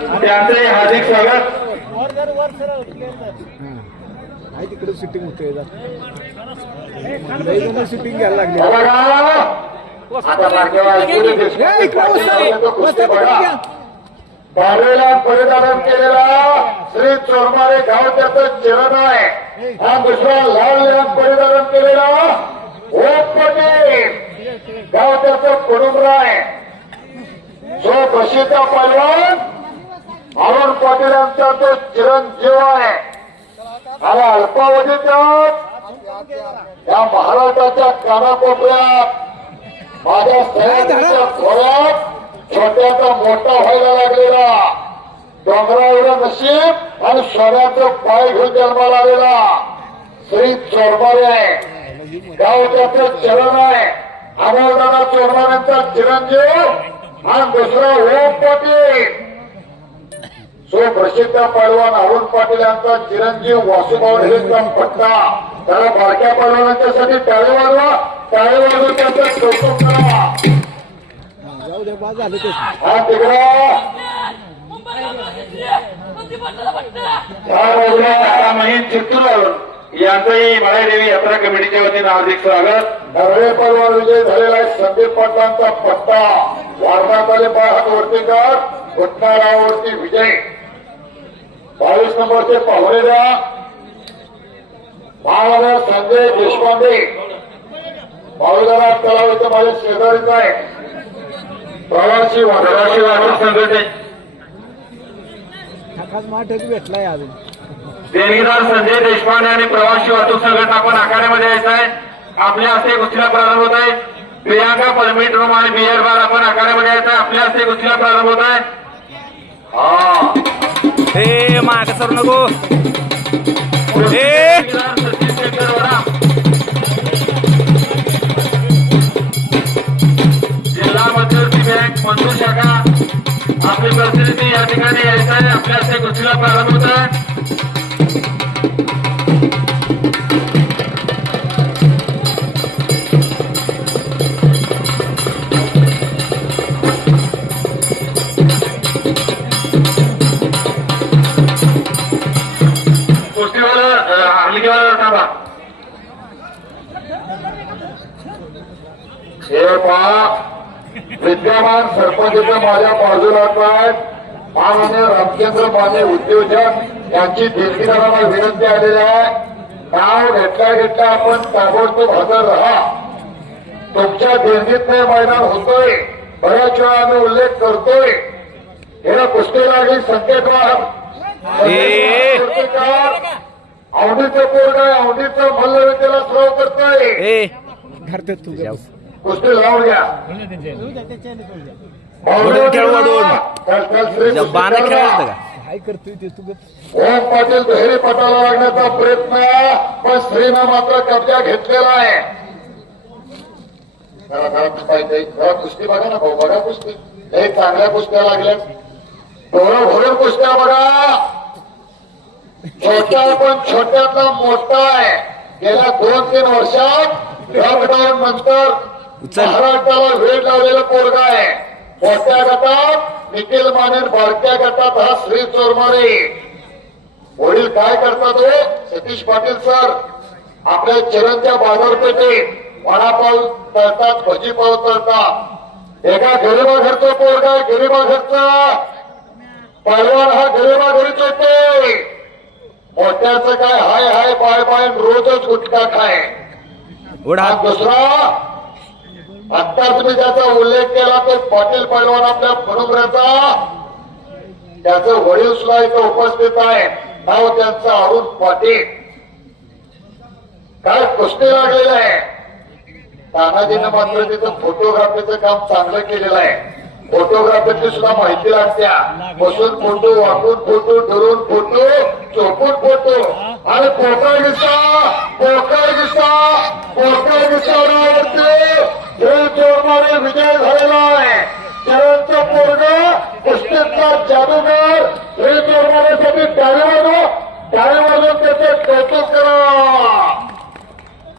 त्यांचे हार्दिक स्वागत. तिकडे शूटिंग होते शूटिंग घ्यायला लागली. बाहेरला परिधान केलेला श्री चोरमारे गाव त्याचं चरण आहे. हा दुसरा लाल परिधान केलेला ओम पटेल गाव त्याचं कुडुंबरा आहे. जो प्रसिद्ध पैलवान अरुण पाटील यांचा तो चिरंजीव आहे. आणि अल्पावधीतच या महाराष्ट्राच्या कानाकोपऱ्यात माझ्या सह्याद्रीच्या खोऱ्यात छोट्याचा मोठा व्हायला लागलेला डोंगरावर नशीब आणि सोन्याचं पाय घेऊन जन्माला आलेला श्री चोरमारे आहे. गाव त्याचं चरण आहे. अमोलदादा चोरमारेंचा चिरंजीव आणि दुसरा ओम पाटील जो प्रसिद्ध पैलवान अरुण पाटील यांचा चिरंजीव वासुभाऊ ढेरेंचा पट्टा. त्याला बारक्या पैलवानांच्यासाठी टाळे वाजवा. टाळे वाजवून त्यांचं कौतुक करा. जाऊ दे बा झाले ते हा तिकडा चित्तूर यांचंही मळादेवी यात्रा कमिटीच्या वतीनं हार्दिक स्वागत. नवरे पैलवान विजय झालेला आहे. संदीप पाटलांचा पट्टा वारणात आले. पाय हात वरती कर. घटनारावरती विजय 22 नंबरचे पाहुणे द्या. महाराजा संजय देशपांडे बाळूदारा तलाव इथं माझ्या शेजारीच आहे. प्रवासी वाहतूक संघटने माठच भेटलाय अजून. देणगीदार संजय देशपांडे आणि प्रवासी वाहतूक संघटना आपण आखाड्यामध्ये यायचं आहे. आपल्या हस्ते कुस्तीला प्रारंभ होत आहे. प्रियांका परमिट रूम आणि बियर बार आपण आखाड्यामध्ये यायचं आहे. आपल्या हस्ते कुस्तीला प्रारंभ होत आहे. हे मागे सरू नको. सचिन शेखर वडा जिल्हा मध्यवर्ती बँक मंजूर शाखा आपली प्रतिनिधी या ठिकाणी यायचं आहे. आपल्या हस्ते कुस्तीला प्रारंभ होत आहे. हे पहा विद्यमान सरपंच माझ्या बाजूला काय माननीय रामचंद्र माने उद्योजक यांची देणगीदारांना विनंती आलेली आहे. नाव घेतल्या आपण ताबडतोब हजर राहा. तुमच्या देणगीत मैदान होतोय. बऱ्याच वेळा आम्ही उल्लेख करतोय. हे कुस्ती लागली संकेतवाद आवडीचं पोरग आहे. आवडीचं मल्लविद्येला सराव करतोय. कुस्ती लावून घ्या. काय करतोय ते तू. ओम पाटील दुहेरी पटाला लागण्याचा प्रयत्न पण श्रीनं मात्र कब्जा घेतलेला आहे. जरा कुस्ती बघा ना भाऊ. बघा कुस्ती. हे चांगल्या कुस्त्या लागल्या. डोळा भरून कुस्त्या बघा. छोट्या पण छोट्यातला मोठा आहे. गेल्या 2-3 वर्षात लॉकडाऊन नंतर महाराष्ट्राला वेळ लावलेला पोरगा आहे. मोठ्या गटात निखिल माने, बारक्या गटात हा श्री चोरमारे. वडील काय करतात हो सतीश पाटील सर. आपल्या चरणच्या बाजारपेठेत वडापाव तळतात, भजीपाव तळतात. एका गरीबा घरचा पोरगा आहे. गरीबा घरचा पैलवान हा गरीबा घरीच होते. मोठ्याचं काय हाय हाय बाय बाय रोजच गुटखा खाय. दुसरा आत्ताच मी त्याचा उल्लेख केला तो पाटील पैलवान आपल्या फडुंबऱ्याचा. त्याचं वडील सुद्धा इथं उपस्थित आहे. नाव त्यांचं अरुण पाटील. काय कुस्ती लागलेलं आहे. तानाजीनं मात्र तिथं फोटोग्राफीचं काम चांगलं केलेलं आहे. फोटोग्राफीची सुद्धा माहिती लागत्या. बसून फोटो, वाकून फोटो, धरून फोटो, चोपून फोटो आणि पोकळ गिसा नावावरती हे चोरमारे विजय